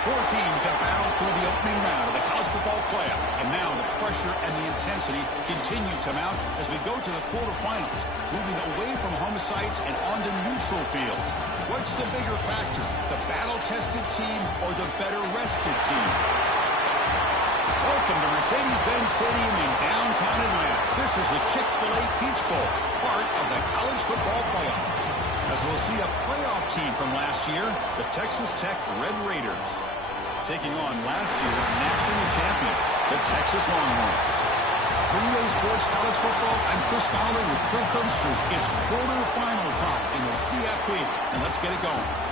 Four teams have battled through the opening round of the college football playoff, and now the pressure and the intensity continue to mount as we go to the quarterfinals, moving away from home sites and onto neutral fields. What's the bigger factor, the battle-tested team or the better-rested team? Welcome to Mercedes-Benz Stadium in downtown Atlanta. This is the Chick-fil-A Peach Bowl, part of the college football playoff. As we'll see a playoff team from last year, the Texas Tech Red Raiders, taking on last year's national champions, the Texas Longhorns. For EA Sports College Football, I'm Chris Fowler with Kirk Herbstreit. It's quarterfinal time in the CFP, and let's get it going.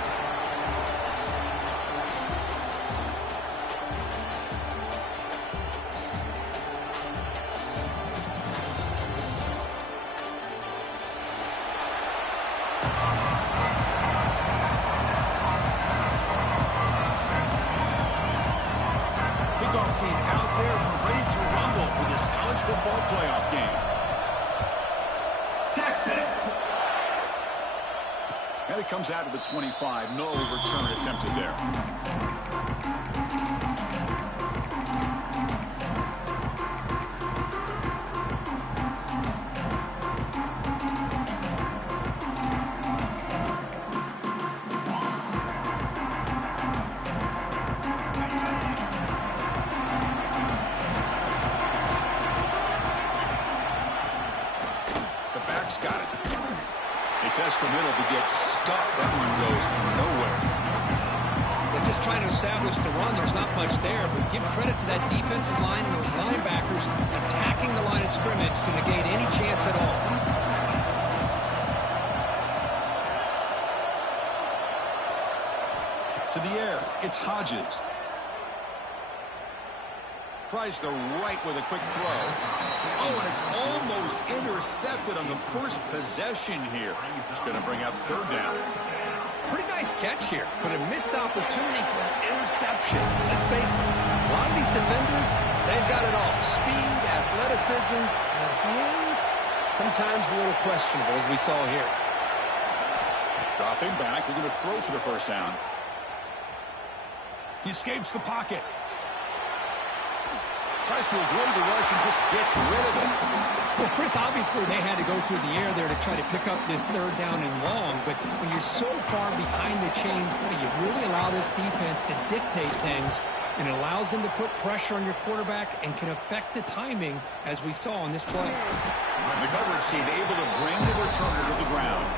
Team out there, we're ready to rumble for this college football playoff game. Texas. And it comes out of the 25. No return attempted there. Got it. They test for middle to get stuck. That one goes nowhere. They're just trying to establish the run. There's not much there, but give credit to that defensive line and those linebackers attacking the line of scrimmage to negate any chance at all. To the air, it's Hodges. Tries the right with a quick throw. Oh, and it's almost intercepted on the first possession here. It's going to bring up third down. Pretty nice catch here, but a missed opportunity for an interception. Let's face it, a lot of these defenders, they've got it all. Speed, athleticism, and hands, sometimes a little questionable, as we saw here. Dropping back, they're going to throw for the first down. He escapes the pocket. Tries to avoid the rush and just gets rid of it. Well, Chris, obviously they had to go through the air there to try to pick up this third down and long, but when you're so far behind the chains, boy, you really allow this defense to dictate things, and it allows them to put pressure on your quarterback and can affect the timing, as we saw on this play. The coverage team able to bring the returner to the ground.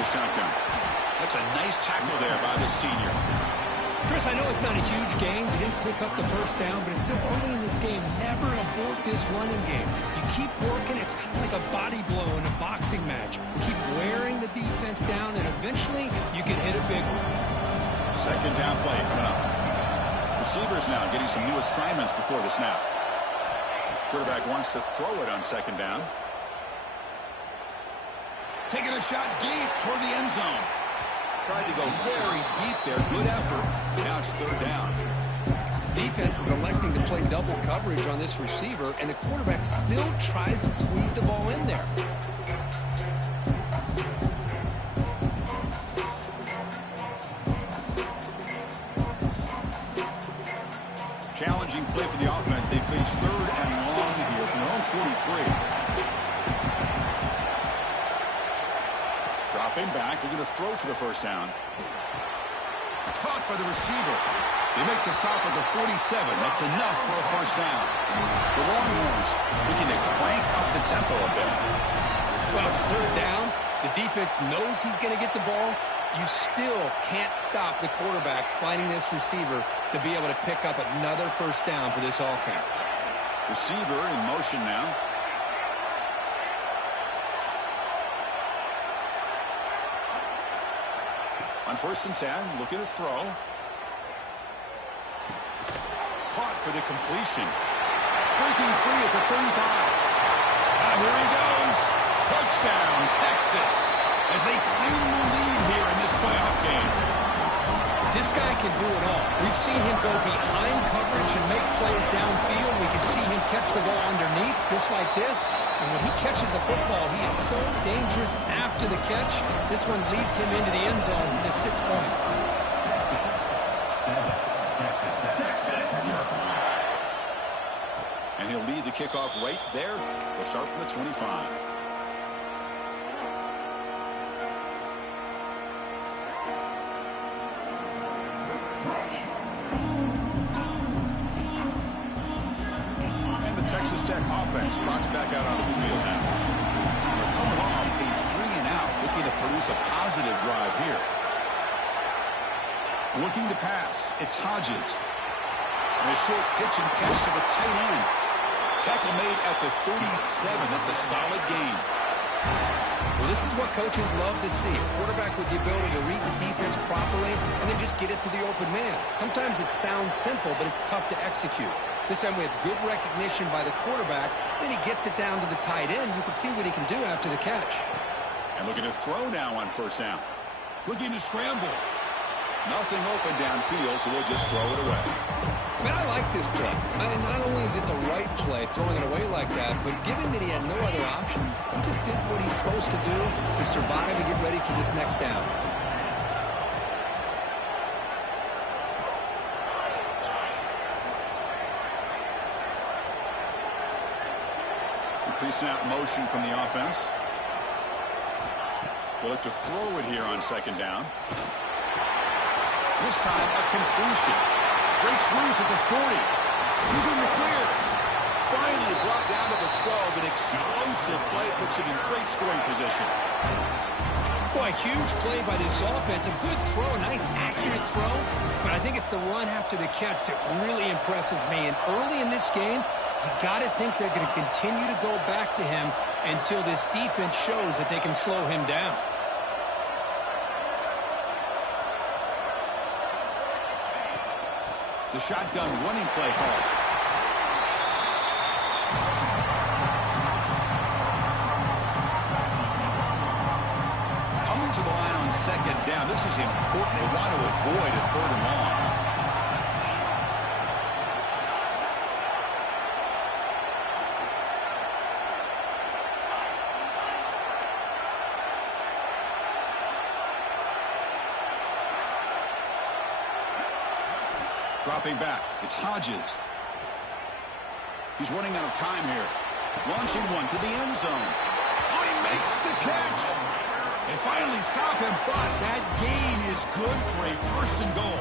Shotgun. That's a nice tackle there by the senior. Chris, I know it's not a huge game. You didn't pick up the first down, but it's still early in this game. Never abort this running game. You keep working. It's kind of like a body blow in a boxing match. Keep wearing the defense down, and eventually you can hit a big one. Second down play coming up. Receivers now getting some new assignments before the snap. Quarterback wants to throw it on second down. Taking a shot deep toward the end zone. Tried to go very deep there. Good effort. Now it's third down. Defense is electing to play double coverage on this receiver, and the quarterback still tries to squeeze the ball in there. Challenging play for the offense. They face third and long here from their own 43. Dropping back, they're going to throw for the first down. Caught by the receiver. They make the stop at the 47. That's enough for a first down. The Longhorns looking to crank up the tempo a bit. Well, it's third down. The defense knows he's going to get the ball, You still can't stop the quarterback finding this receiver to be able to pick up another first down for this offense. Receiver in motion now. On 1st and 10, looking to throw. Caught for the completion. Breaking free at the 35. Now here he goes. Touchdown, Texas, as they claim the lead here in this playoff game. This guy can do it all. We've seen him go behind coverage and make plays downfield. We can see him catch the ball underneath, just like this. And when he catches a football, he is so dangerous after the catch. This one leads him into the end zone for the 6 points. And he'll lead the kickoff right there. They'll start from the 25. Texas Tech offense trots back out onto the field now. They're coming off a 3-and-out, looking to produce a positive drive here. Looking to pass, it's Hodges. And a short pitch and catch to the tight end. Tackle made at the 37. That's a solid gain. Well, this is what coaches love to see. A quarterback with the ability to read the defense properly and then just get it to the open man. Sometimes it sounds simple, but it's tough to execute. This time we have good recognition by the quarterback. Then he gets it down to the tight end. You can see what he can do after the catch. And looking to throw now on 1st down. Looking to scramble. Nothing open downfield, so we'll just throw it away. Man, I like this play. Not only is it the right play, throwing it away like that, but given that he had no other option, he just did what he's supposed to do to survive and get ready for this next down. Pre-snap motion from the offense. They'll look to throw it here on 2nd down. This time a completion. Breaks loose at the 40. He's in the clear. Finally brought down to the 12. An explosive play puts him in great scoring position. Boy, huge play by this offense. A good throw, a nice accurate throw. But I think it's the run after the catch that really impresses me. And early in this game, you got to think they're going to continue to go back to him until this defense shows that they can slow him down. The shotgun running play called. Coming to the line on 2nd down. This is important. They want to avoid a 3rd and long. Dropping back, it's Hodges. He's running out of time here. Launching one to the end zone. Oh, he makes the catch. They finally stop him, but that gain is good for a 1st and goal.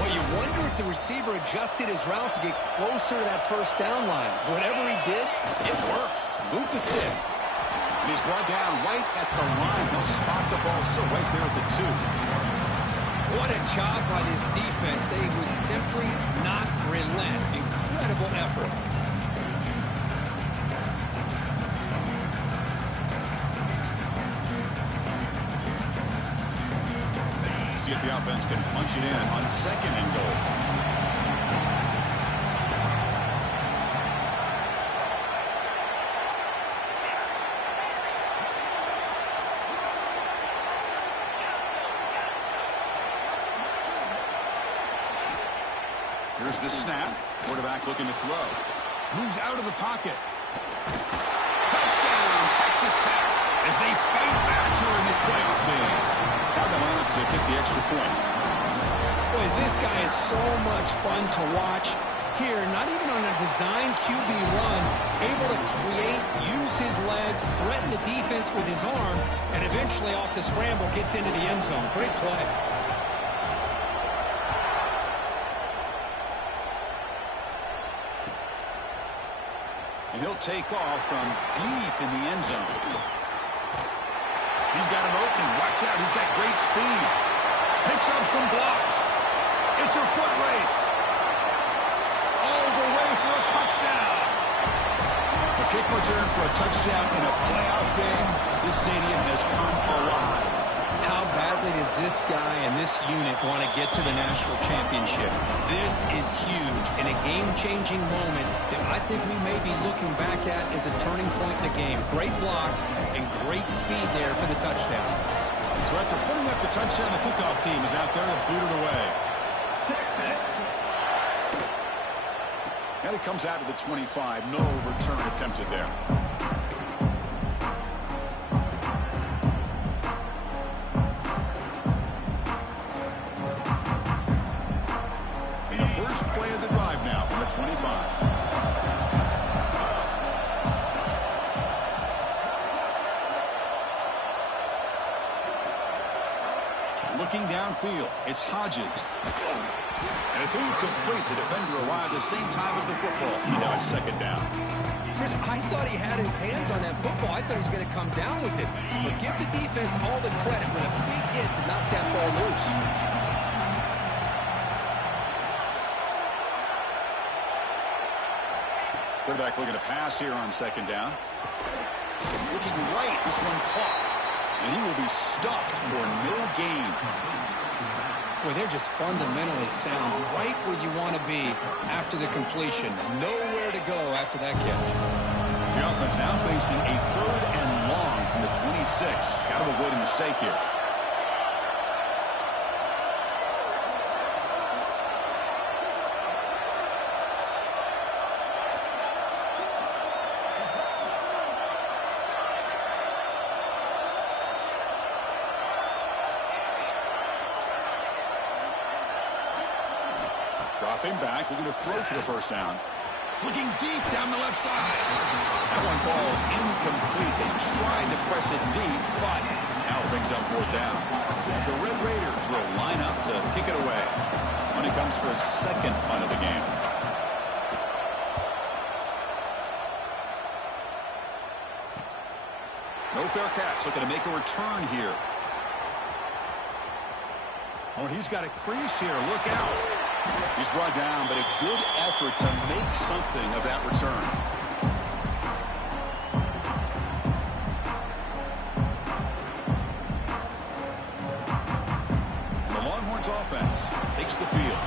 Well, you wonder if the receiver adjusted his route to get closer to that 1st down line. Whatever he did, it works. Move the sticks. And he's brought down right at the line. He'll spot the ball still right there at the 2. What a job by this defense. They would simply not relent. Incredible effort. See if the offense can punch it in on 2nd and goal. Here's the snap. Quarterback looking to throw. Moves out of the pocket. Touchdown, Texas Tech, as they fight back here in this playoff game. Now they want to kick the extra point. Boy, this guy is so much fun to watch. Here, not even on a design QB run, able to create, use his legs, threaten the defense with his arm, and eventually off the scramble gets into the end zone. Great play. And he'll take off from deep in the end zone. He's got an opening. Watch out. He's got great speed. Picks up some blocks. It's a foot race. All the way for a touchdown. A kick return for a touchdown in a playoff game. This stadium has come alive. How badly does this guy and this unit want to get to the national championship? This is huge and a game-changing moment that I think we may be looking back at as a turning point in the game. Great blocks and great speed there for the touchdown. So after putting up the touchdown, the kickoff team is out there to boot it away. Texas. And it comes out of the 25. No return attempted there. And the first play of the drive now from the 25. Looking downfield, it's Hodges. And it's incomplete. The defender arrived at the same time as the football. Now it's second down. Chris, I thought he had his hands on that football. I thought he was going to come down with it. But give the defense all the credit with a big hit to knock that ball loose. Quarterback looking to pass here on second down. Looking right. This one caught. And he will be stuffed for no gain. Boy, they're just fundamentally sound right where you want to be after the completion. Nowhere to go after that kick. The offense now facing a 3rd and long from the 26. Got to avoid a mistake here. Dropping back, looking to throw for the first down. Looking deep down the left side. That one falls incomplete. They tried to press it deep, but now it brings up 4th down. The Red Raiders will line up to kick it away when it comes for his second punt of the game. No fair catch. Looking to make a return here. Oh, he's got a crease here. Look out. He's brought down, but a good effort to make something of that return. And the Longhorns offense takes the field.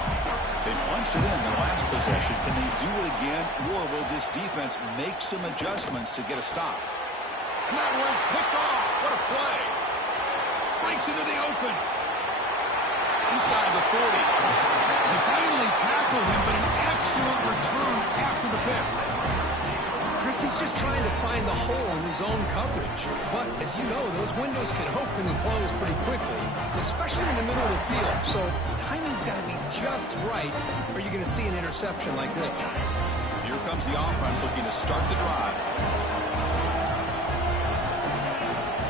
They punched it in the last possession. Can they do it again, or will this defense make some adjustments to get a stop? And that one's picked off. What a play. Breaks into the open. Inside the 40. They finally tackle him, but an excellent return after the pick. Chris, he's just trying to find the hole in his own coverage. But, as you know, those windows can open and close pretty quickly, especially in the middle of the field. So, timing's got to be just right, or you're going to see an interception like this. Here comes the offense looking to start the drive.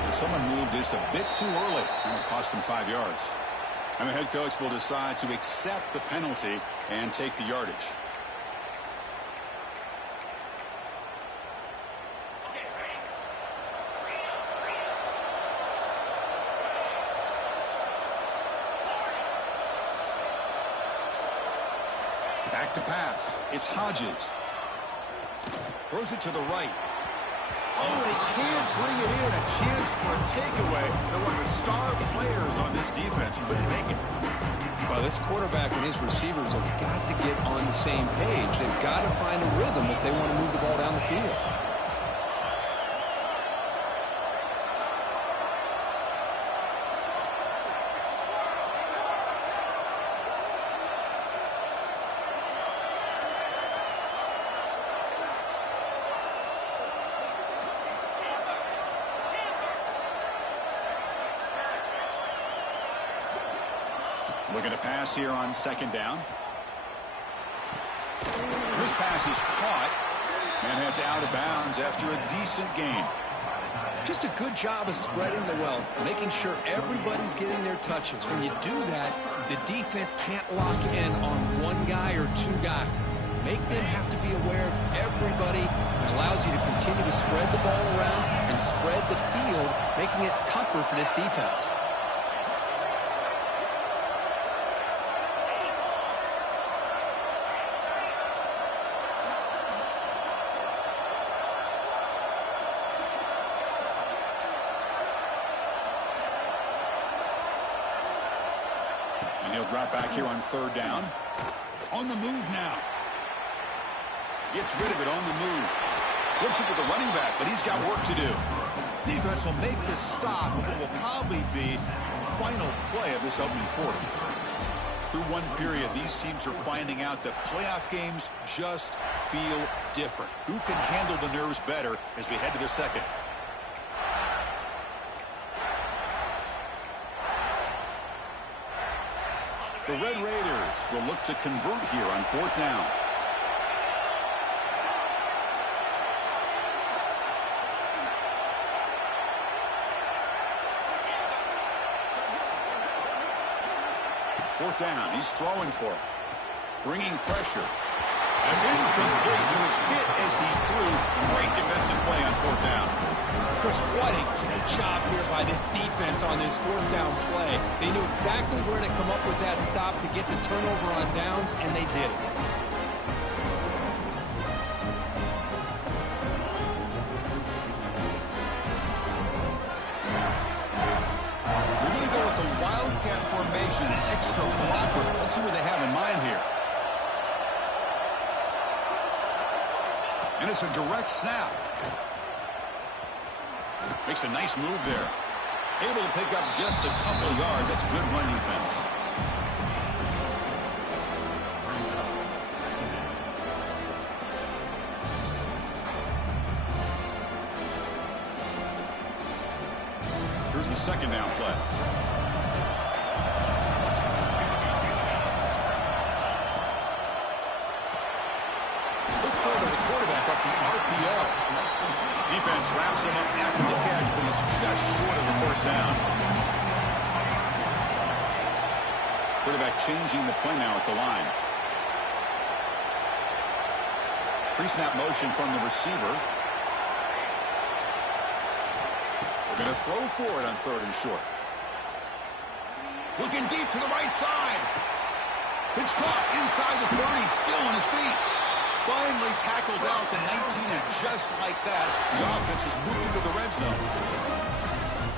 And someone moved this a bit too early, and it cost him 5 yards. And the head coach will decide to accept the penalty and take the yardage. Back to pass. It's Hodges. Throws it to the right. Oh, they can't bring it in. A chance for a takeaway. They're one of the star players on this defense. Couldn't make it. Well, this quarterback and his receivers have got to get on the same page. They've got to find a rhythm if they want to move the ball down the field. Looking to pass here on second down. This pass is caught and heads out of bounds after a decent gain. Just a good job of spreading the wealth, making sure everybody's getting their touches. When you do that, the defense can't lock in on one guy or two guys. Make them have to be aware of everybody. It allows you to continue to spread the ball around and spread the field, making it tougher for this defense. And he'll drop back here on third down. On the move now. Gets rid of it on the move. Flips it with the running back, but he's got work to do. Defense will make the stop of what will probably be the final play of this opening quarter. Through one period, these teams are finding out that playoff games just feel different. Who can handle the nerves better as we head to the second? The Red Raiders will look to convert here on fourth down. Fourth down, he's throwing for it. Bringing pressure. That's incomplete. He was hit as he threw. Great defensive play on fourth down. Chris, what a great job here by this defense on this fourth down play. They knew exactly where to come up with that stop to get the turnover on downs, and they did it. We're going to go with the Wildcat formation, an extra blocker. Let's see what they have in mind here. And it's a direct snap. Makes a nice move there. Able to pick up just a couple of yards. That's good run defense. Here's the second down play. Look forward to the quarterback off the RPO. Defense wraps him up after the catch, but he's just short of the first down. Quarterback changing the play now at the line. Pre-snap motion from the receiver. They're going to throw for it on third and short. Looking deep to the right side. It's caught inside the 30, still on his feet. Finally tackled out the 19, and just like that, the offense has moved into the red zone.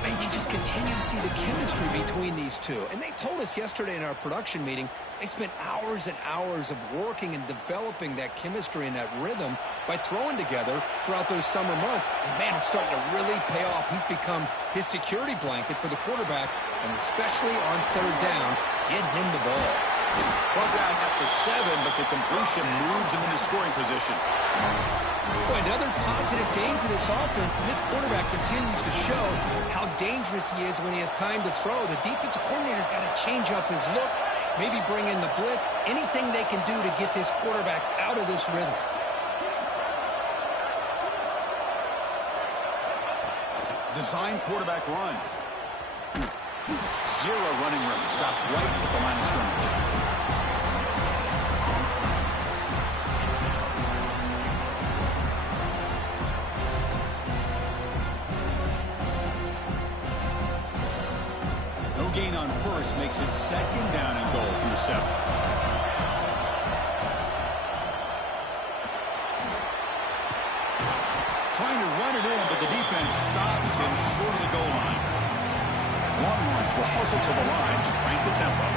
And you just continue to see the chemistry between these two. And they told us yesterday in our production meeting, they spent hours and hours of working and developing that chemistry and that rhythm by throwing together throughout those summer months. And, man, it's starting to really pay off. He's become his security blanket for the quarterback, and especially on third down, get him the ball. Brought down at the 7, but the completion moves him into scoring position. Boy, another positive game for this offense, and this quarterback continues to show how dangerous he is when he has time to throw. The defensive coordinator's got to change up his looks, maybe bring in the blitz, anything they can do to get this quarterback out of this rhythm. Design quarterback run. Zero running room. Stop right at the line of scrimmage. No gain on first makes it second down and goal from the 7. Trying to run it in, but the defense stops him short of the goal line. Longhorns will hustle to the line to crank the tempo.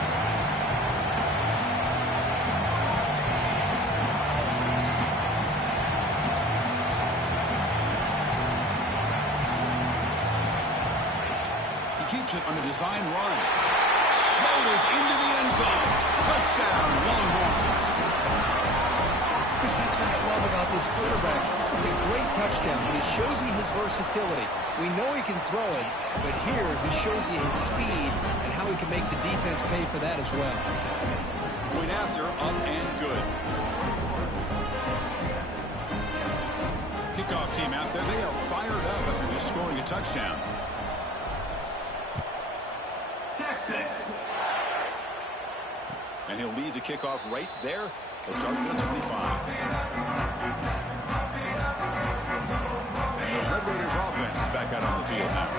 He keeps it on a design run. Motors into the end zone. Touchdown, Longhorns. Chris, that's what I love about this quarterback. It's a great touchdown, but he shows you his versatility. We know he can throw it, but here he shows you his speed and how he can make the defense pay for that as well. Point after, up and good. Kickoff team out there, they are fired up after just scoring a touchdown. Texas. And he'll lead the kickoff right there. They'll start with the 25. And the Red Raiders offense is back out on the field now.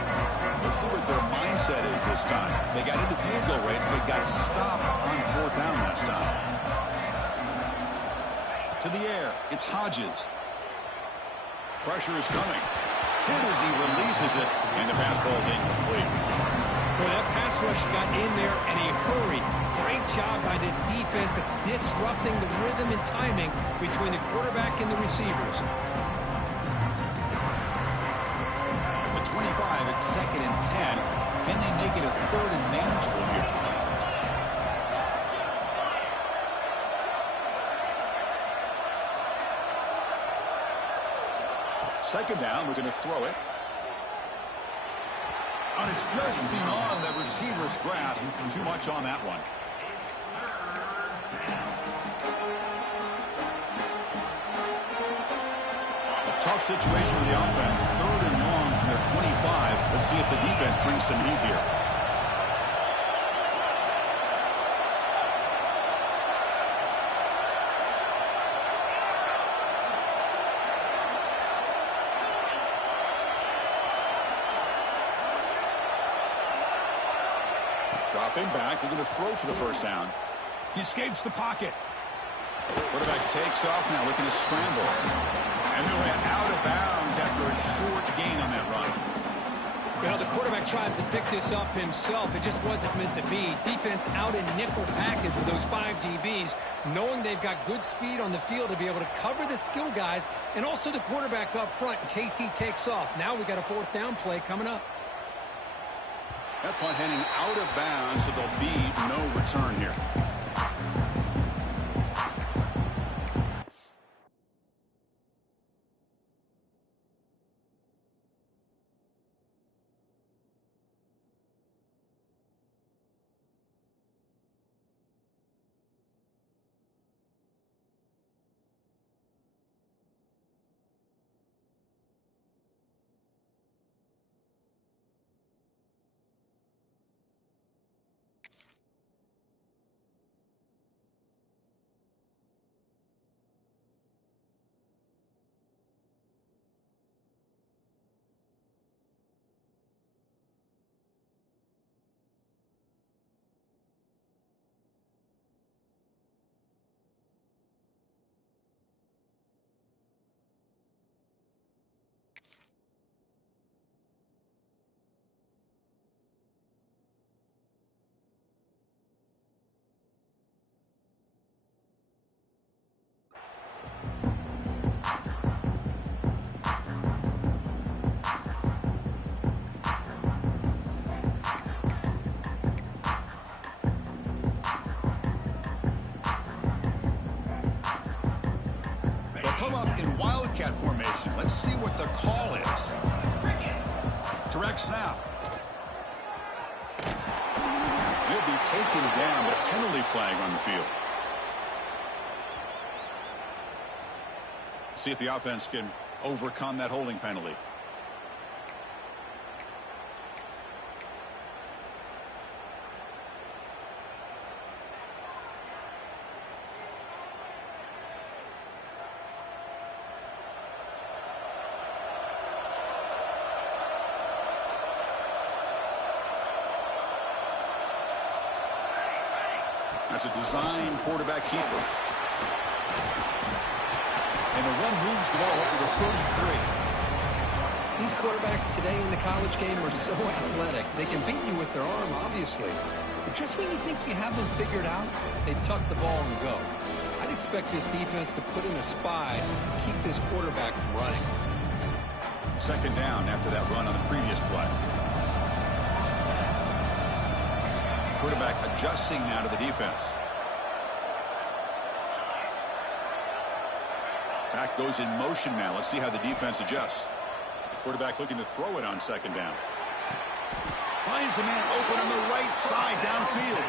Let's see what their mindset is this time. They got into field goal range, but got stopped on 4th down last time. To the air, it's Hodges. Pressure is coming. Hit as he releases it, and the pass falls incomplete. Well, that pass rush got in there in a hurry. Great job by this defense of disrupting the rhythm and timing between the quarterback and the receivers. The 25 at 2nd and 10. Can they make it a 3rd and manageable here? Second down, we're going to throw it. And it's just beyond the receiver's grasp. Too much on that one. A tough situation for the offense. 3rd and long from their 25. Let's see if the defense brings some heat here. Dropping back, they're going to throw for the 1st down. He escapes the pocket. Quarterback takes off now, looking to scramble. And they went out of bounds after a short gain on that run. Well, the quarterback tries to pick this up himself. It just wasn't meant to be. Defense out in nickel package with those 5 DBs, knowing they've got good speed on the field to be able to cover the skill guys and also the quarterback up front in case he takes off. Now we got a 4th down play coming up. That punt heading out of bounds, so there'll be no return here. Come up in wildcat formation. Let's see what the call is. Direct snap. He'll be taken down, but a penalty flag on the field. See if the offense can overcome that holding penalty. That's a design quarterback keeper. And the run moves the ball up to the 33. These quarterbacks today in the college game are so athletic. They can beat you with their arm, obviously. But just when you think you have them figured out, they tuck the ball and go. I'd expect this defense to put in a spy and keep this quarterback from running. Second down after that run on the previous play. Quarterback adjusting now to the defense. Back goes in motion now. Let's see how the defense adjusts. Quarterback looking to throw it on second down. Finds a man open on the right side downfield.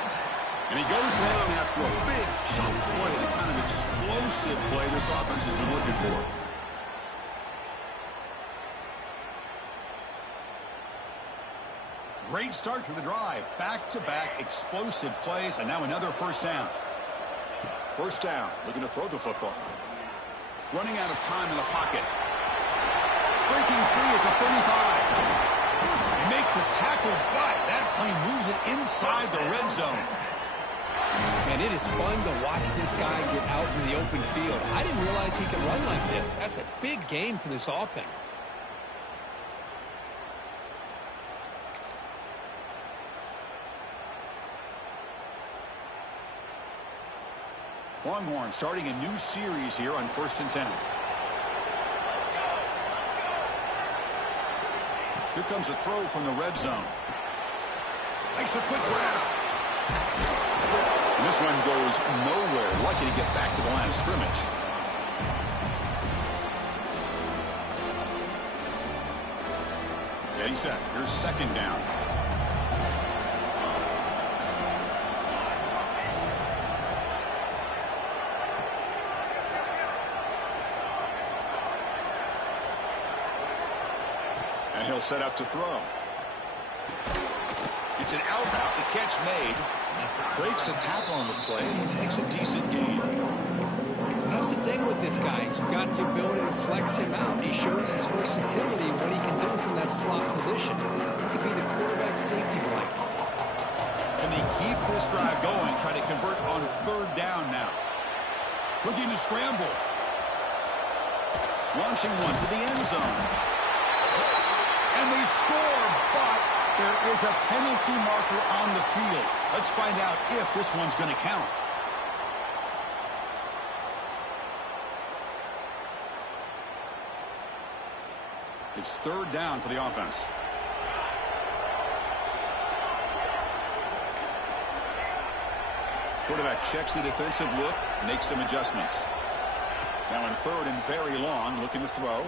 And he goes down after a big chunk play, the kind of explosive play this offense has been looking for. great start to the drive. Back-to-back explosive plays, and now another first down. First down, looking to throw the football. Running out of time in the pocket. Breaking free at the 35. They make the tackle, but that play moves it inside the red zone. And it is fun to watch this guy get out in the open field. I didn't realize he could run like this. That's a big gain for this offense. Longhorn starting a new series here on 1st and 10. Here comes a throw from the red zone. Makes a quick grab. And this one goes nowhere. Lucky to get back to the line of scrimmage. Getting set. Here's second down. And he'll set up to throw. It's an out route. The catch made. Breaks a tackle on the play. Makes a decent gain. That's the thing with this guy. You've got the ability to flex him out. He shows his versatility and what he can do from that slot position. He could be the quarterback safety blanket. And they keep this drive going. Try to convert on third down now. Looking to scramble. Launching one to the end zone. And they score, but there is a penalty marker on the field. Let's find out if this one's going to count. It's third down for the offense. Quarterback checks the defensive look, makes some adjustments. Now in third and very long, looking to throw.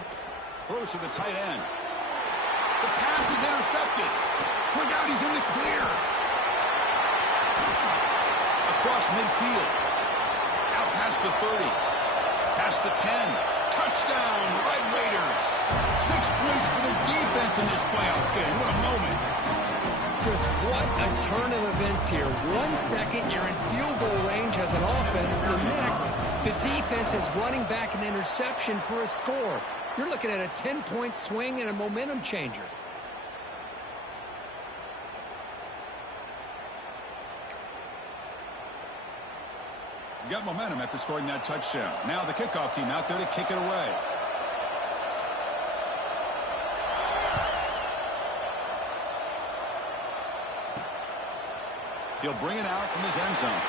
Throws to the tight end. The pass is intercepted. Look out, he's in the clear. Across midfield. Out past the 30. Past the 10. Touchdown, Red Raiders. 6 points for the defense in this playoff game. What a moment. Chris, what a turn of events here. 1 second, you're in field goal range as an offense. The next, the defense is running back an interception for a score. You're looking at a 10-point swing and a momentum changer. Got momentum after scoring that touchdown. Now the kickoff team out there to kick it away. He'll bring it out from his end zone.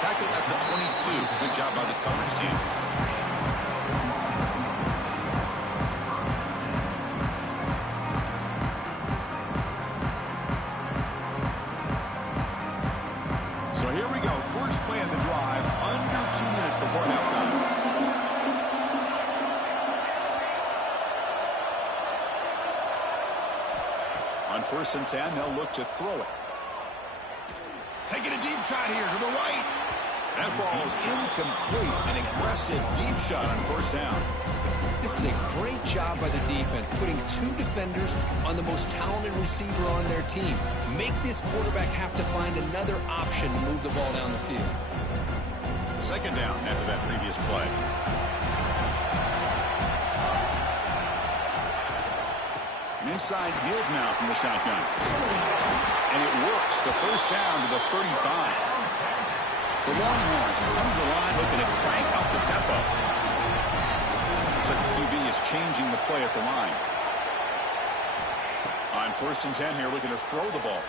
Tackled at the 22. Good job by the coverage team. So here we go. First play of the drive. Under 2 minutes before halftime. On 1st and 10, they'll look to throw it. Taking a deep shot here to the right. That ball's incomplete. An aggressive deep shot on 1st down. This is a great job by the defense, putting 2 defenders on the most talented receiver on their team. Make this quarterback have to find another option to move the ball down the field. Second down after that previous play. An inside give now from the shotgun. And it works. The first down to the 35. The Longhorns come to the line looking to crank up the tempo. Looks like the QB is changing the play at the line. On 1st and 10 here, looking to throw the ball.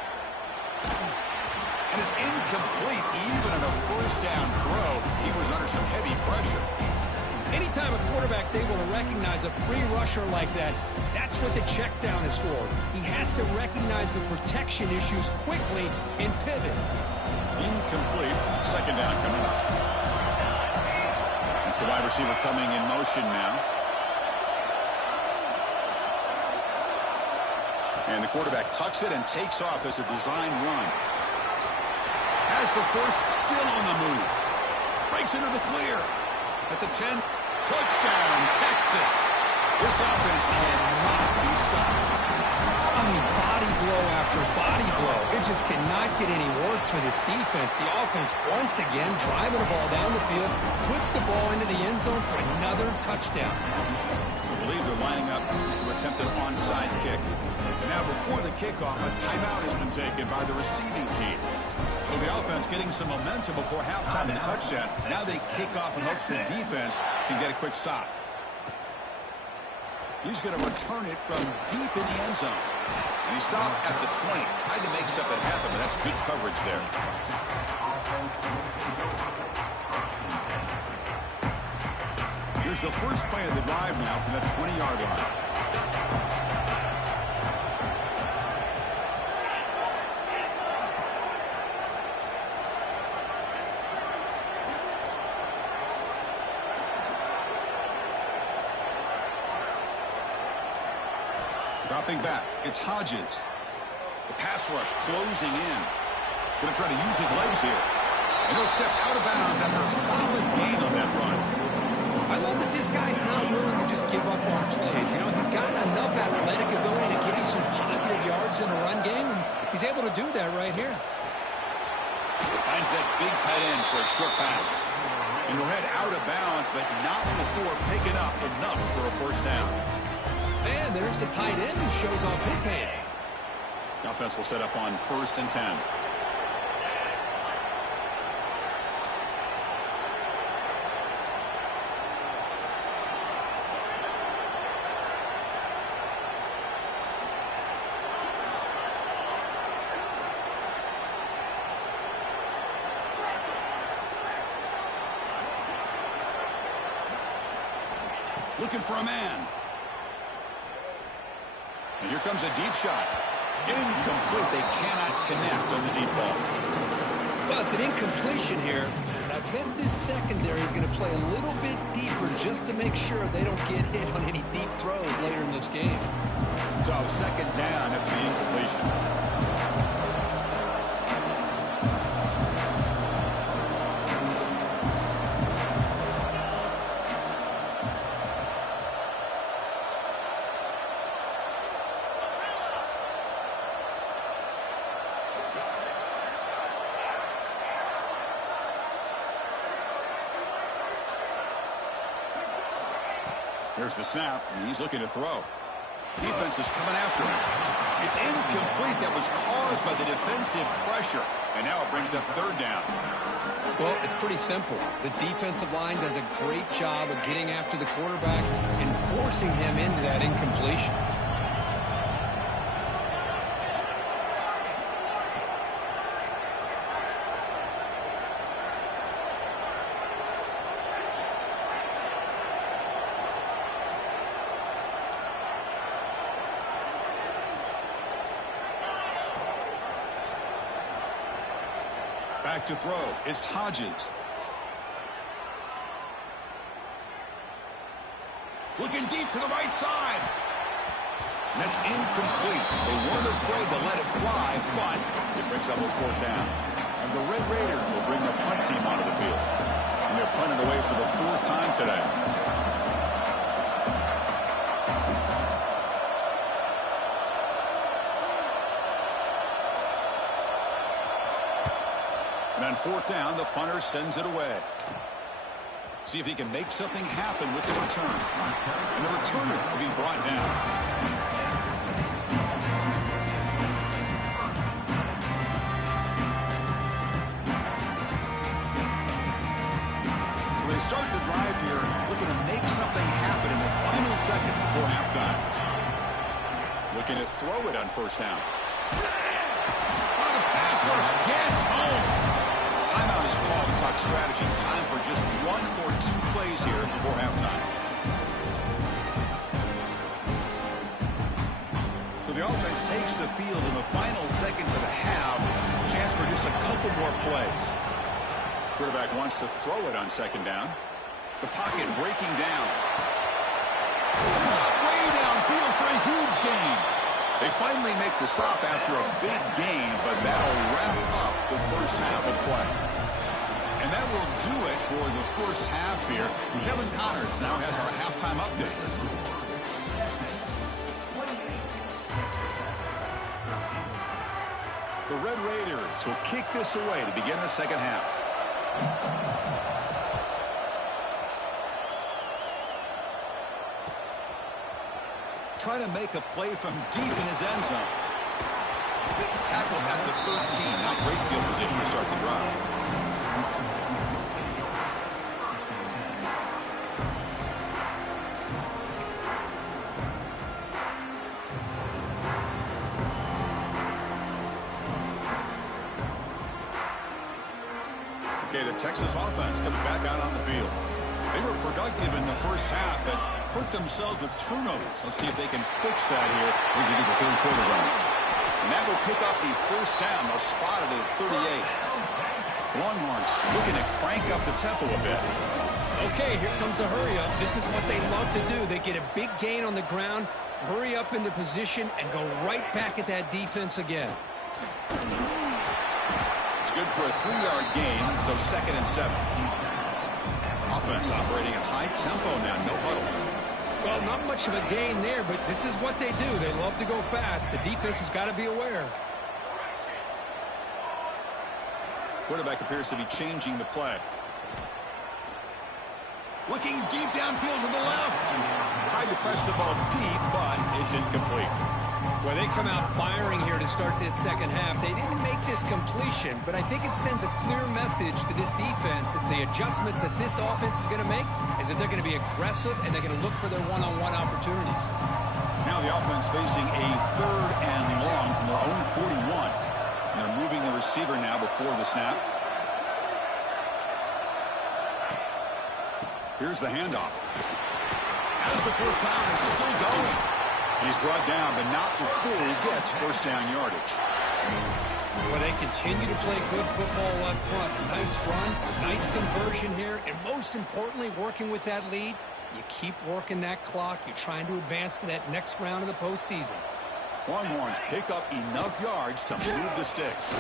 And it's incomplete. Even on a first down throw, he was under some heavy pressure. Anytime a quarterback's able to recognize a free rusher like that, that's what the check down is for. He has to recognize the protection issues quickly and pivot. Incomplete. Second down coming up. It's the wide receiver coming in motion now. And the quarterback tucks it and takes off as a design run. Has the first, still on the move. Breaks into the clear. At the 10, touchdown, Texas. This offense cannot be stopped. I mean, body blow after body blow. It just cannot get any worse for this defense. The offense, once again, driving the ball down the field, puts the ball into the end zone for another touchdown. I believe they're lining up to attempt an onside kick. Now, before the kickoff, a timeout has been taken by the receiving team. So the offense getting some momentum before halftime in the touchdown. Now they kick off and hope the defense can get a quick stop. He's going to return it from deep in the end zone. And he stopped at the 20. Tried to make something happen, but that's good coverage there. Here's the first play of the drive now from the 20-yard line. Dropping back, it's Hodges. The pass rush closing in. Going to try to use his legs here. And he'll step out of bounds after a solid gain on that run. I love that this guy's not willing to just give up on plays. You know, he's got enough athletic ability to give you some positive yards in a run game, and he's able to do that right here. Finds that big tight end for a short pass. And he'll head out of bounds, but not before picking up enough for a first down. And there's the tight end who shows off his hands. The offense will set up on 1st and 10. Looking for a man. And here comes a deep shot. Incomplete. They cannot connect on the deep ball. Well, it's an incompletion here. But I bet this secondary is going to play a little bit deeper just to make sure they don't get hit on any deep throws later in this game. So, 2nd down after the incompletion. Here's the snap, and he's looking to throw. Defense is coming after him. It's incomplete. That was caused by the defensive pressure. And now it brings up 3rd down. Well, it's pretty simple. The defensive line does a great job of getting after the quarterback and forcing him into that incompletion. Back to throw. It's Hodges. Looking deep to the right side. And that's incomplete. They weren't afraid to let it fly, but it brings up a 4th down. And the Red Raiders will bring the punt team onto the field. And they're punting away for the 4th time today. And on 4th down, the punter sends it away. See if he can make something happen with the return. And the returner will be brought down. So they start the drive here, looking to make something happen in the final seconds before halftime. Looking to throw it on 1st down. Oh, the pass rush gets home. Timeout is called to talk strategy. Time for just 1 or 2 plays here before halftime. So the offense takes the field in the final seconds of the half. Chance for just a couple more plays. Quarterback wants to throw it on 2nd down. The pocket breaking down. Way downfield for a huge gain. They finally make the stop after a big gain, but that'll wrap up the first half of play. And that will do it for the first half here. Kevin Connors now has our halftime update. Red Raiders will kick this away to begin the second half. Try to make a play from deep in his end zone. Tackle at the 13. Now great field position to start the drive. Okay, the Texas offense comes back out on the field. They were productive in the first half, but hurt themselves with turnovers. Let's see if they can fix that here when we get the third quarter run. And that will pick up the first down. They'll spot it at 38. Longhorns looking to crank up the tempo a bit. Okay, here comes the hurry up. This is what they love to do. They get a big gain on the ground, hurry up into position, and go right back at that defense again. It's good for a 3-yard gain, so 2nd and 7. Offense operating at high tempo now, no huddle. Well, not much of a gain there, but this is what they do. They love to go fast. The defense has got to be aware. Quarterback appears to be changing the play. Looking deep downfield to the left. Tried to press the ball deep, but it's incomplete. Well, they come out firing here to start this second half. They didn't make this completion, but I think it sends a clear message to this defense that the adjustments that this offense is going to make is that they're going to be aggressive and they're going to look for their one-on-one opportunities. Now the offense facing a 3rd and long from their own 41. And they're moving the receiver now before the snap. Here's the handoff. As the first down is still going. He's brought down, but not before he gets first down yardage. Well, they continue to play good football up front. Nice run, nice conversion here, and most importantly, working with that lead, you keep working that clock. You're trying to advance to that next round of the postseason. Longhorns pick up enough yards to move the sticks.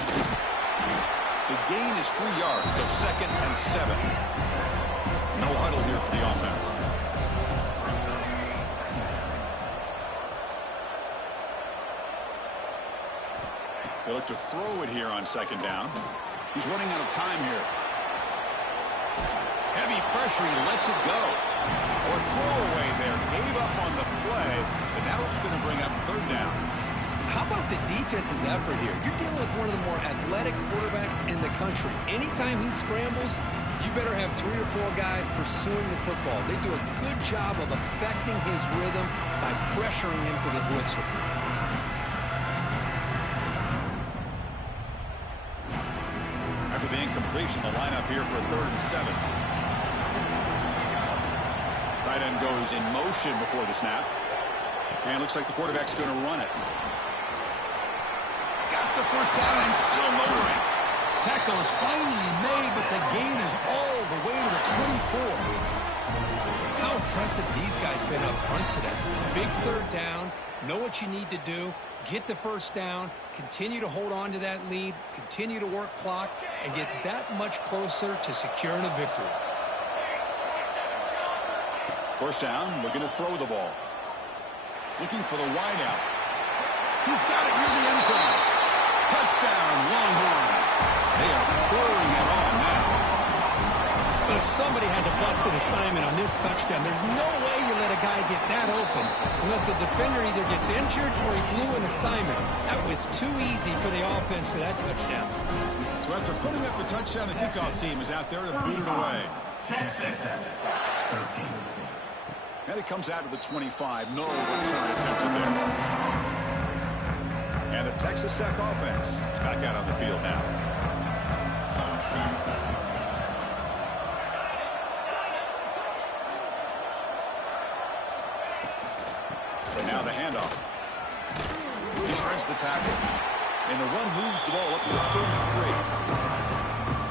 The gain is 3 yards, so 2nd and 7. No huddle here for the offense. They look to throw it here on 2nd down. He's running out of time here. Heavy pressure, he lets it go. Or throwaway there, gave up on the play, but now it's going to bring up 3rd down. How about the defense's effort here? You're dealing with one of the more athletic quarterbacks in the country. Anytime he scrambles, you better have 3 or 4 guys pursuing the football. They do a good job of affecting his rhythm by pressuring him to the whistle. After the incompletion, the lineup here for 3rd and 7. Tight end goes in motion before the snap. And looks like the quarterback's going to run it. Got the first down and still motoring. Tackle is finally made, but the gain is all the way to the 24. How impressive these guys been up front today. Big 3rd down, know what you need to do, get the first down, continue to hold on to that lead, continue to work clock, and get that much closer to securing a victory. First down, looking to throw the ball. Looking for the wideout. He's got it near the end zone. Touchdown, Longhorns. They are pouring it on now. But somebody had to bust an assignment on this touchdown. There's no way you let a guy get that open unless the defender either gets injured or he blew an assignment. That was too easy for the offense for that touchdown. So after putting up a touchdown, the kickoff team is out there to boot it away. Texas 13. And it comes out to the 25. No return attempted there. And the Texas Tech offense is back out on the field now. And now the handoff. He shreds the tackle. And the run moves the ball up to the 33.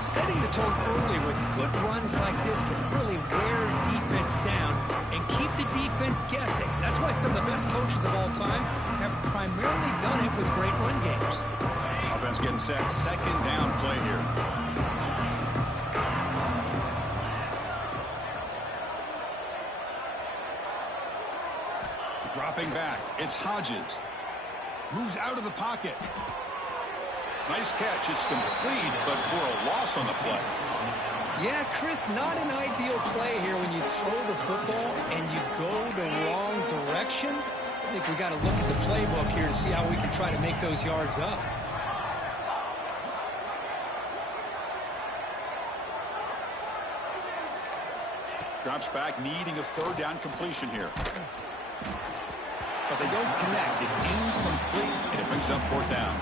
Setting the tone early with good runs like this can really wear defense down and keep the defense guessing. That's why some of the best coaches of all time have primarily done it with great run games. Offense getting set. 2nd down play here. Dropping back. It's Hodges. Moves out of the pocket. Nice catch. It's complete, but for a loss on the play. Yeah, Chris, not an ideal play here when you throw the football and you go the wrong direction. I think we got to look at the playbook here to see how we can try to make those yards up. Drops back, needing a third down completion here. But they don't connect. It's incomplete, and it brings up fourth down.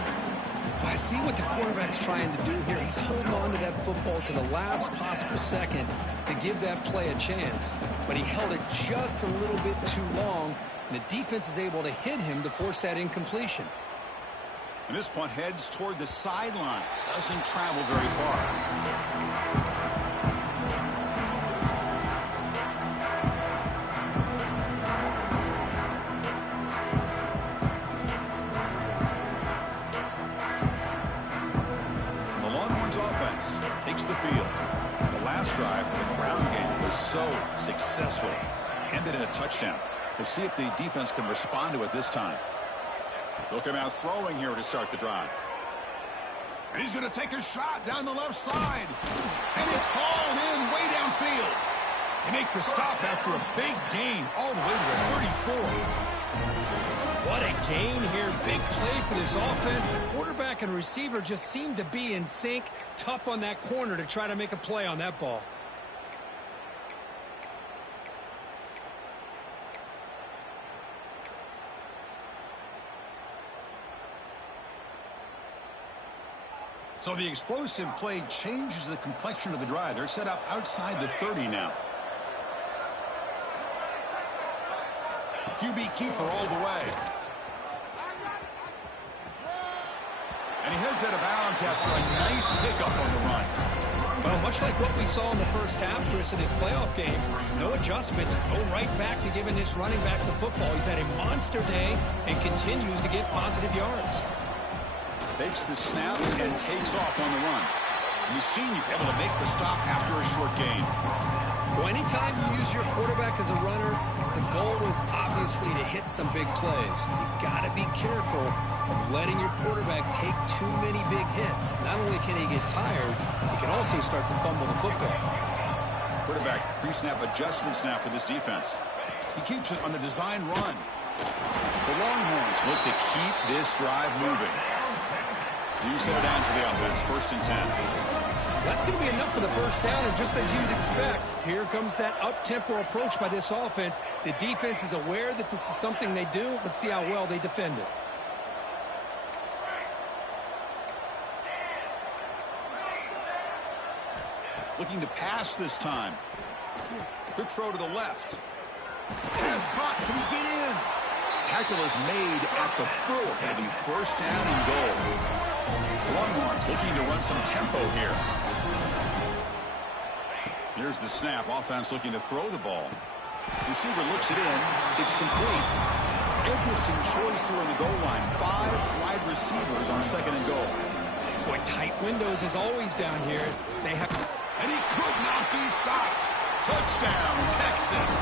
I see what the quarterback's trying to do here. He's holding on to that football to the last possible second to give that play a chance. But he held it just a little bit too long, and the defense is able to hit him to force that incompletion. And this punt heads toward the sideline. Doesn't travel very far. Takes the field. The last drive, the ground game was so successful. Ended in a touchdown. We'll see if the defense can respond to it this time. Look him out throwing here to start the drive. And he's going to take a shot down the left side. And it's hauled in way downfield. They make the stop after a big gain all the way to the 34. What a gain here. Big play for this offense. The quarterback and receiver just seem to be in sync. Tough on that corner to try to make a play on that ball. So the explosive play changes the complexion of the drive. They're set up outside the 30 now. QB keeper all the way. And he heads out of bounds after a nice pickup on the run. Well, much like what we saw in the first half, Chris, in this playoff game, no adjustments. Go right back to giving this running back the football. He's had a monster day and continues to get positive yards. Takes the snap and takes off on the run. And the senior able to make the stop after a short gain. Well, anytime you use your quarterback as a runner, the goal is obviously to hit some big plays. You've got to be careful of letting your quarterback take too many big hits. Not only can he get tired, he can also start to fumble the football. Quarterback pre-snap adjustments now for this defense. He keeps it on a design run. The Longhorns look to keep this drive moving. You set it down to the offense, 1st and 10. That's going to be enough for the first down, and just as you'd expect, here comes that up-tempo approach by this offense. The defense is aware that this is something they do. Let's see how well they defend it. Looking to pass this time. Quick throw to the left. Pass caught. Can he get in? Tackle is made at the 4. It'll be 1st down and goal. Longhorns looking to run some tempo here. Here's the snap. Offense looking to throw the ball. Receiver looks it in. It's complete. Interesting choice here on the goal line. 5 wide receivers on 2nd and goal. Boy, tight windows is always down here. They have... And he could not be stopped. Touchdown, Texas.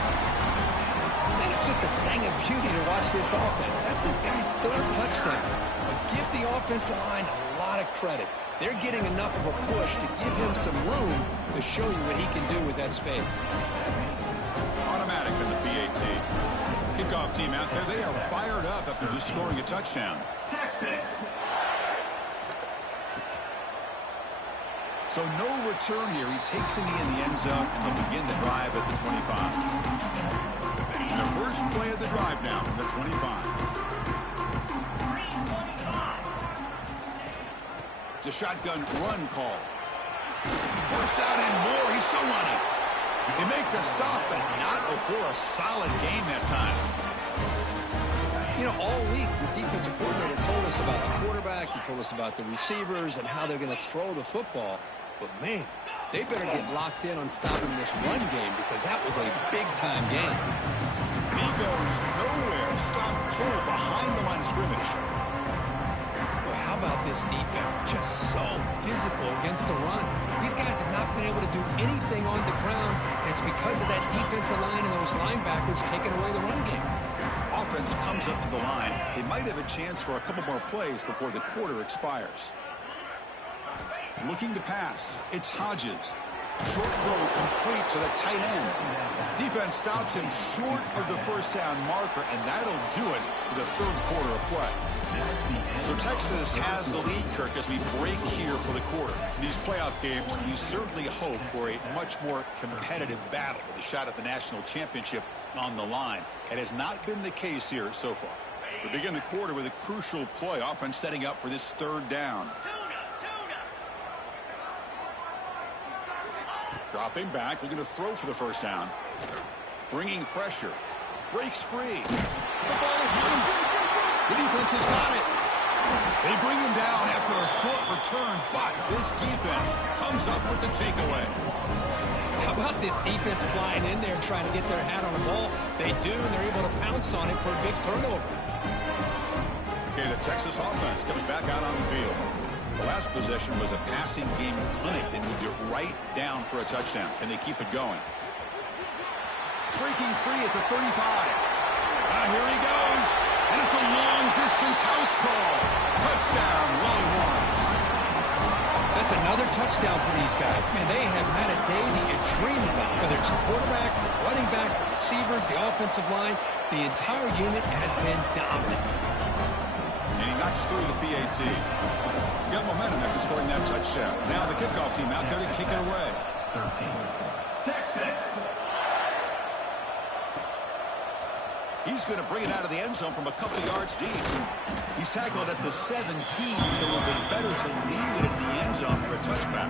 And it's just a thing of beauty to watch this offense. That's this guy's 3rd touchdown. But give the offensive line a lot of credit. They're getting enough of a push to give him some room to show you what he can do with that space. Automatic in the PAT. Kickoff team out there. They are fired up after just scoring a touchdown. Texas. So no return here. He takes it in the end zone, and they'll begin the drive at the 25. And the first play of the drive now from the 25. It's a shotgun run call. Burst out and more. He's still running. They make the stop, but not before a solid game that time. You know, all week, the defensive coordinator told us about the quarterback. He told us about the receivers and how they're going to throw the football. But, man, they better get locked in on stopping this run game because that was a big-time game. He goes nowhere. Stop cold behind the line of scrimmage. Well, how about this defense? Just so physical against the run. These guys have not been able to do anything on the ground, and it's because of that defensive line and those linebackers taking away the run game. Offense comes up to the line. They might have a chance for a couple more plays before the quarter expires. Looking to pass. It's Hodges. Short throw complete to the tight end. Defense stops him short of the first down marker, and that'll do it for the third quarter of play. So Texas has the lead, Kirk, as we break here for the quarter. These playoff games, we certainly hope for a much more competitive battle with a shot at the national championship on the line. It has not been the case here so far. We begin the quarter with a crucial play. Offense setting up for this third down. Dropping back, looking to throw for the first down. Bringing pressure. Breaks free. The ball is loose. The defense has got it. They bring him down after a short return, but this defense comes up with the takeaway. How about this defense flying in there trying to get their hat on the ball? They do, and they're able to pounce on it for a big turnover. Okay, the Texas offense comes back out on the field. The last possession was a passing game clinic. They moved it right down for a touchdown. Can they keep it going? Breaking free at the 35. Here he goes. And it's a long-distance house call. Touchdown, Longhorns. That's another touchdown for these guys. Man, they have had a day that you dream about. Whether it's the quarterback, the running back, the receivers, the offensive line, the entire unit has been dominant. And he knocks through the PAT. Got momentum after scoring that touchdown. Now the kickoff team out there to kick it away. 13. Texas. He's going to bring it out of the end zone from a couple of yards deep. He's tackled at the 17, so a little bit better to leave it in the end zone for a touchback.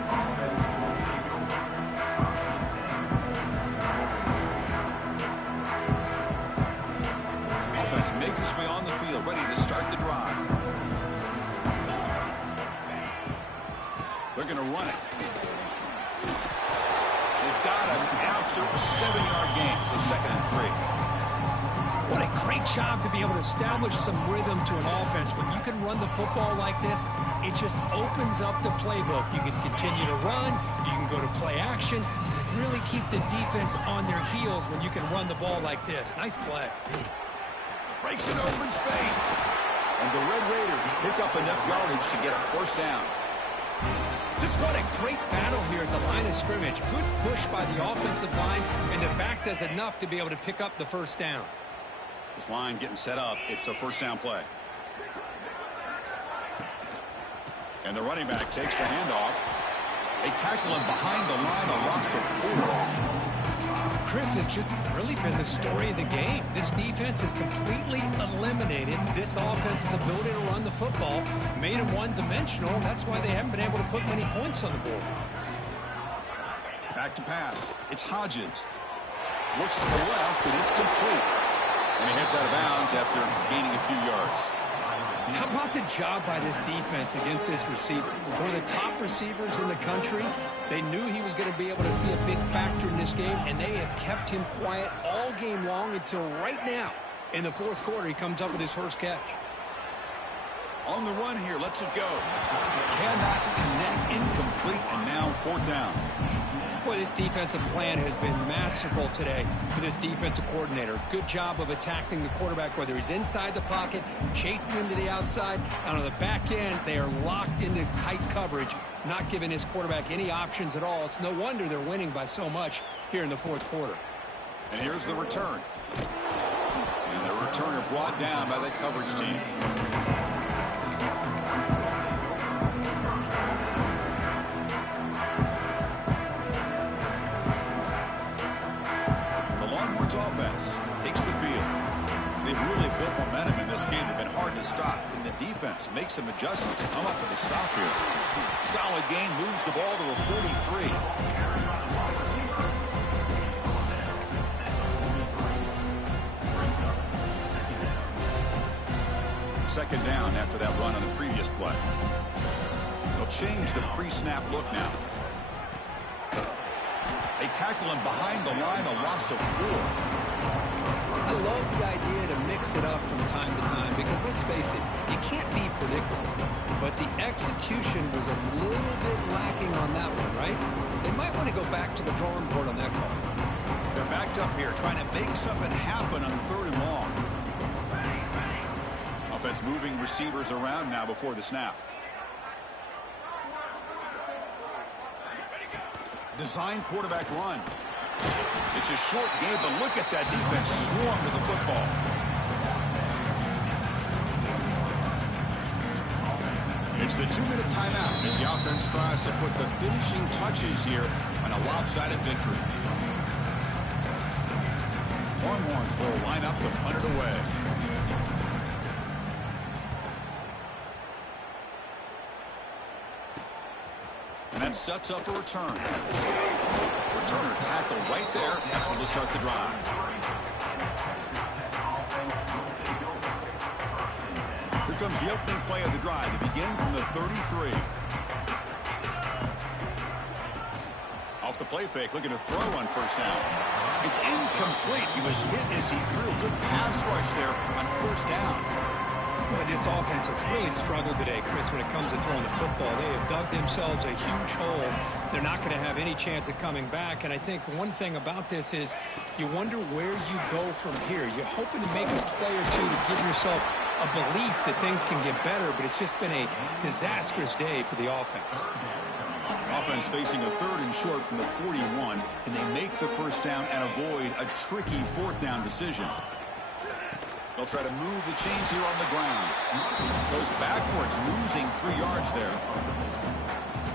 Offense makes its way on the field, ready to start the drive. They're going to run it. They've got him after a 7-yard gain, so 2nd and 3. What a great job to be able to establish some rhythm to an offense. When you can run the football like this, it just opens up the playbook. You can continue to run. You can go to play action. And really keep the defense on their heels when you can run the ball like this. Nice play. Breaks an open space. And the Red Raiders pick up enough yardage to get a first down. Just what a great battle here at the line of scrimmage. Good push by the offensive line, and the back does enough to be able to pick up the first down. This line getting set up. It's a first down play. And the running back takes the handoff. They tackle him behind the line, a loss of 4. Chris, has just really been the story of the game. This defense has completely eliminated this offense's ability to run the football, made them one-dimensional. That's why they haven't been able to put many points on the board. Back to pass. It's Hodges. Looks to the left, and it's complete. And he heads out of bounds after gaining a few yards. How about the job by this defense against this receiver? One of the top receivers in the country. They knew he was going to be able to be a big factor in this game, and they have kept him quiet all game long until right now. In the fourth quarter, he comes up with his first catch. On the run here, lets it go. Cannot connect, incomplete, and now 4th down. Boy, this defensive plan has been masterful today for this defensive coordinator. Good job of attacking the quarterback, whether he's inside the pocket, chasing him to the outside, and on the back end, they are locked into tight coverage, not giving his quarterback any options at all. It's no wonder they're winning by so much here in the fourth quarter. And here's the return. And the returner brought down by the coverage team. Offense takes the field. They've really built momentum in this game. They've been hard to stop. And the defense makes some adjustments to come up with a stop here. Solid gain, moves the ball to a 43. Second down after that run on the previous play. They'll change the pre-snap look now. They tackle him behind the line, a loss of 4. I love the idea to mix it up from time to time because, let's face it, you can't be predictable. But the execution was a little bit lacking on that one, right? They might want to go back to the drawing board on that call. They're backed up here trying to make something happen on 3rd and long. Offense moving receivers around now before the snap. Design quarterback run. It's a short game, but look at that defense swarm to the football. It's the 2-minute timeout as the offense tries to put the finishing touches here on a lopsided victory. Longhorns will line up to punt it away. And that sets up a return. Returner tackle right there. That's where they'll start the drive. Here comes the opening play of the drive. They begin from the 33. Off the play fake, looking to throw on first down. It's incomplete. He was hit as he threw. Good pass rush there on first down. Boy, this offense has really struggled today, Chris, when it comes to throwing the football. They have dug themselves a huge hole. They're not going to have any chance of coming back. And I think one thing about this is you wonder where you go from here. You're hoping to make a play or two to give yourself a belief that things can get better, but it's just been a disastrous day for the offense. Offense facing a 3rd and short from the 41. Can they make the first down and avoid a tricky 4th down decision? They'll try to move the chains here on the ground. Goes backwards, losing 3 yards there.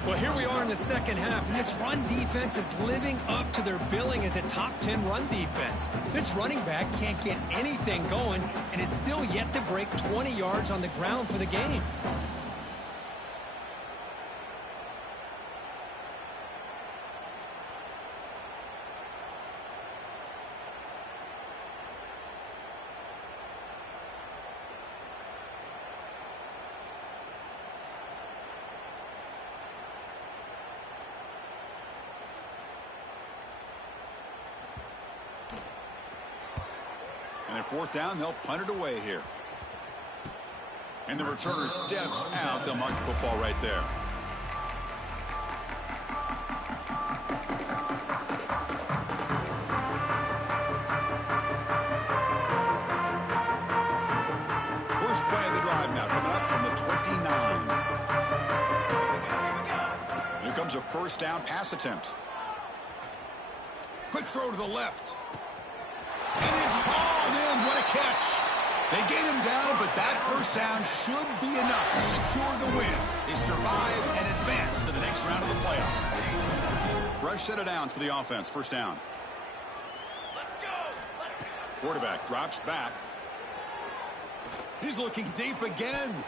Well, here we are in the second half, and this run defense is living up to their billing as a top 10 run defense. This running back can't get anything going and is still yet to break 20 yards on the ground for the game. And at 4th down, they'll punt it away here. And the returner steps out. They'll mark the football right there. First play of the drive now coming up from the 29. Here comes a first down pass attempt. Quick throw to the left. And it's hauled in. What a catch. They gain him down, but that first down should be enough to secure the win. They survive and advance to the next round of the playoff. Fresh set of downs for the offense. First down. Let's go. Quarterback drops back. He's looking deep again.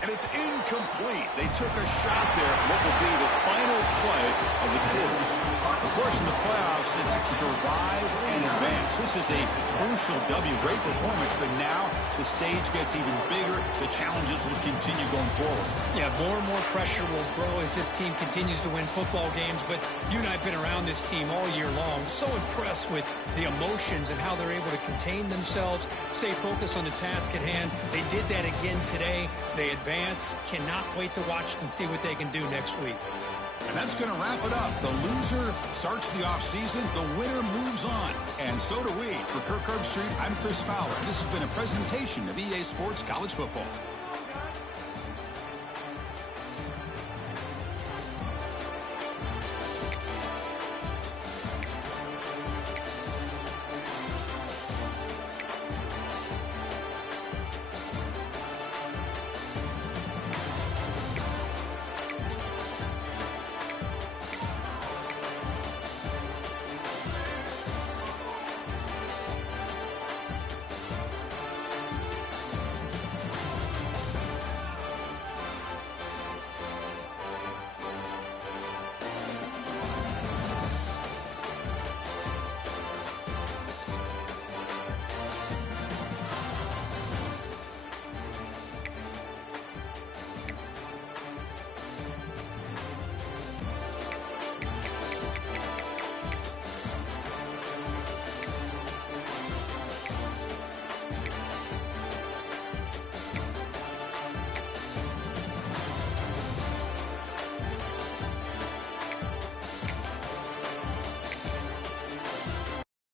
And it's incomplete. They took a shot there. What will be the final play of the quarter? Of course, in the playoffs, it's survive and advance. This is a crucial W. Great performance, but now the stage gets even bigger. The challenges will continue going forward. Yeah, more and more pressure will grow as this team continues to win football games, but you and I have been around this team all year long. So impressed with the emotions and how they're able to contain themselves, stay focused on the task at hand. They did that again today. They advance. Cannot wait to watch and see what they can do next week. And that's going to wrap it up. The loser starts the offseason. The winner moves on. And so do we. For Kirk Herbstreit, I'm Chris Fowler. This has been a presentation of EA Sports College Football.